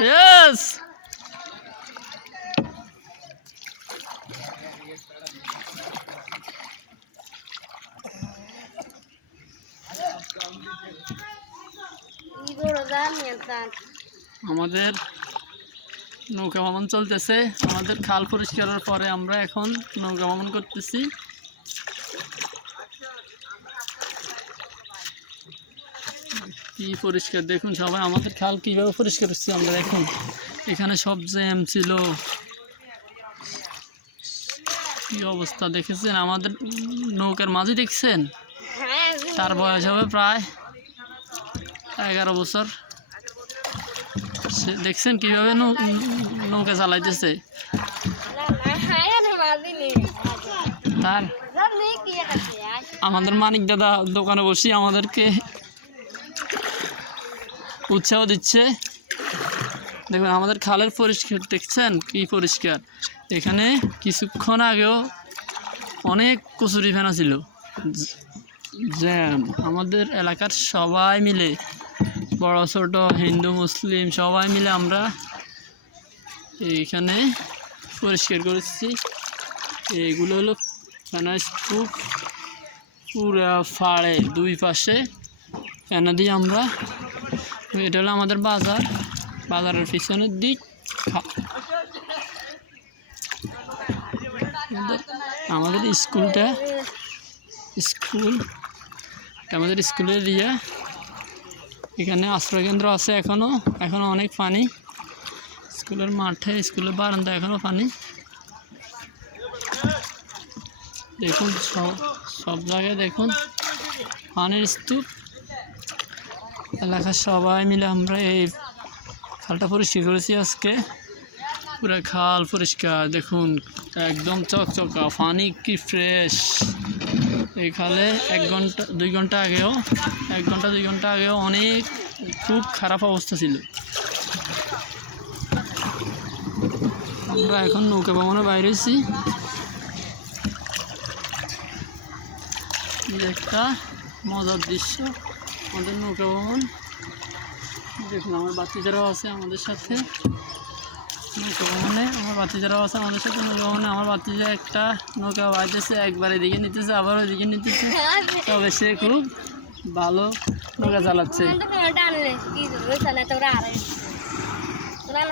Yes. আমাদের নৌকা ভ্রমণ চলতেছে। আমাদের খাল পরিষ্কারের পরে আমরা এখন নৌকা ভ্রমণ করতেছি। কি পরিষ্কার দেখুন সবাই, আমাদের খাল কিভাবে পরিষ্কার হচ্ছে আমরা দেখুন। এখানে সব জ্যাম ছিল, কি অবস্থা দেখেছেন। আমাদের নৌকার মাঝি দেখছেন, তার বয়স হবে প্রায় 11 বছর। দেখছেন কিভাবে নৌকা চালাইতেছে। তার আমাদের মানিক দাদা দোকানে বসে আমাদেরকে উৎসাহ দিচ্ছে। দেখুন আমাদের খালের পরিষ্কার দেখছেন কি পরিষ্কার। এখানে কিছুক্ষণ আগেও অনেক কচুরি ফেনা ছিল, জ্যাম। আমাদের এলাকার সবাই মিলে, বড় ছোট হিন্দু মুসলিম সবাই মিলে আমরা এইখানে পরিষ্কার করেছি। এগুলো হলো ফেনা স্তূপ, পুরা ফাড়ে দুই পাশে ফেনা দিয়ে আমরা। এটা হলো আমাদের বাজার, বাজারের পিছনের দিক। আমাদের স্কুলটা আমাদের স্কুলের এরিয়া। এখানে আশ্রয়কেন্দ্র আছে এখনো অনেক পানি। স্কুলের মাঠে, স্কুলের বারান্দা এখনো পানি। দেখুন সব জায়গায় দেখুন পানির স্তূপ। এলাকার সবাই মিলে আমরা এই খালটা পরিষ্কার করেছি আজকে। পুরো খাল পরিষ্কার দেখুন, একদম চকচকা, পানি কি ফ্রেশ। এই খালে 1 ঘন্টা 2 ঘন্টা আগেও 1 ঘন্টা 2 ঘন্টা আগেও অনেক খুব খারাপ অবস্থা ছিল। আমরা এখন নৌকা ভ্রমণে বাইরে এসেছি। একটা মজার দৃশ্য আমাদের নৌকা ভ্রমণ। দেখুন আমার বাচ্চারাও আছে আমাদের সাথে নৌকা ভ্রমণে। আমার বাচ্চারাও আছে আমাদের সাথে নৌকা ভ্রমণে। আমার বাচ্চা একটা নৌকা বাইতেছে, একবার এদিকে নিতেছে আবার ওইদিকে নিতেছে। তবে সে খুব ভালো নৌকা চালাচ্ছে।